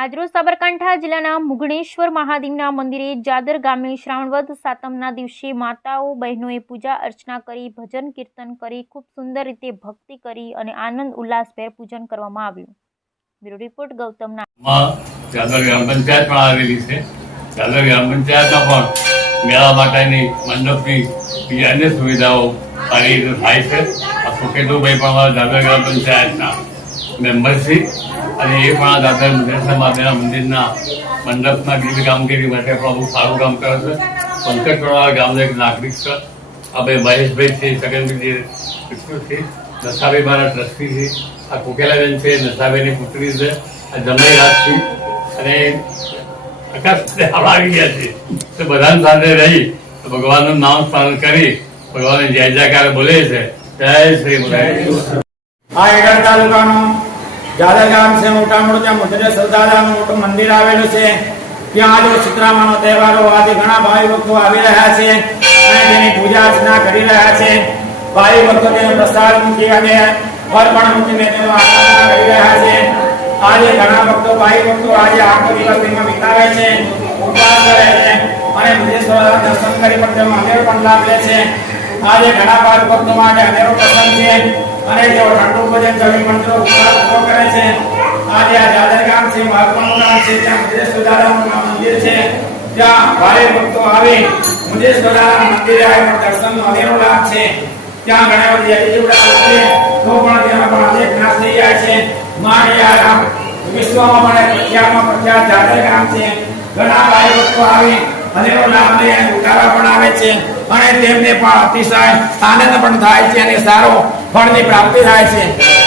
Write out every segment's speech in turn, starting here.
આજરોજ સાબરકાંઠા જિલ્લાના મુગણેશ્વર મહાદેવના મંદિરે જાદર ગામે શ્રાવણ વદ સાતમના દિવસે માતાઓ બહેનોએ પૂજા અર્ચના કરી ભજન કીર્તન કરી ખૂબ સુંદર રીતે ભક્તિ કરી અને આનંદ ઉલ્લાસભેર પૂજન કરવામાં આવ્યું। બ્યુરો રિપોર્ટ ગૌતમ જાદર ગ્રામ પંચાયત પણ આવેલી છે। જાદર ગ્રામ પંચાયતમાં પણ મેળા માટેની મંડપની બીજી અન્ય સુવિધાઓ સારી રીતે થાય છે। આ સુકેતુભાઈ પણ અમારા જાદર ગ્રામ પંચાયતના મેમ્બર છે અને એ પણ આ દાદર મુગેશ્વર મહાદેવના મંદિરના મંડપના બીજી કામગીરી માટે પણ બહુ સારું કામ કરે છે। પંકજવાળા ગામના એક નાગરિક છે, આપણે મહેશભાઈ છે, સગનભાઈ છે, નશાભાઈ મારા ટ્રસ્ટી છે, આ કોકેલાબેન છે, નશાભાઈની પુત્રી છે, આ જમાઈ રાજ છે અને આકાશ આવી ગયા છે। તો બધાની સાથે રહી ભગવાનનું નામ સ્મરણ કરી ભગવાનને જય જયકાર બોલે છે। જય શ્રી મુગેશ્વર। આ ઈડર તાલુકાનું જાદર ગામ છે। મોટા મોટું ત્યાં મુગણેશ્વર દાદાનું મોટું મંદિર આવેલું છે। ત્યાં આજે ચિત્રામાનો તહેવાર હોવાથી ઘણા ભાવિ ભક્તો આવી રહ્યા છે અને તેની પૂજા અર્ચના કરી રહ્યા છે। ભાવિ ભક્તો તેનો પ્રસાદ મૂકી અને અર્પણ મૂકીને તેનો આરાધના કરી રહ્યા છે। આજે ઘણા ભક્તો ભાવિ ભક્તો આજે આખો દિવસ તેમાં વિતાવે છે, ઉપવાસ કરે છે અને મુગેશ્વર દર્શન કરી પણ તેનો અનેરો પણ લાભ લે છે। આજે ઘણા ભાવિ ભક્તો માટે અનેરો પ્રસંગ છે અને તેઓ ઠંડુ ભોજન જમી મંત્રો ઉપવાસ કરે છે। આજે આ જાદર ગામ છે, મહાત્માનું ગામ છે, ત્યાં મુગેશ્વર દાદાનું મંદિર છે। ત્યાં ભારે ભક્તો આવી મુગેશ્વર દાદાના મંદિરે આવી દર્શનનો અનેરો લાભ છે। ત્યાં ઘણા બધી એટીટ્યુડ છે તો પણ તેમાં પણ અનેક નાશ થઈ જાય છે। માળિયા વિશ્વમાં પણ પ્રખ્યાત જાદર ગામ છે। ઘણા ભારે ભક્તો આવી અનેરો લાભ લઈ અને ઉતારા પણ આવે છે અને તેમને પણ અતિશય આનંદ પણ થાય છે અને સારો ફળની પ્રાપ્તિ થાય છે।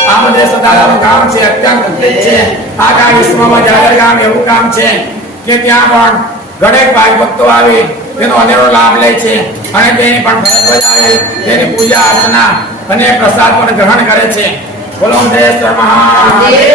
આ મુગેશ્વર દાદાનું ગામ છે, અત્યંત પ્રસિદ્ધ છે। આખા વિશ્વમાં જાદર ગામ એવું ગામ છે કે ત્યાં પણ ઘણા ભાઈ ભક્તો આવી તેનો અનેરો લાભ લે છે અને તેની પણ ફરજ બજાવે, તેની પૂજા અર્ચના અને પ્રસાદ પણ ગ્રહણ કરે છે। બોલો મુગેશ્વર મહાદેવ।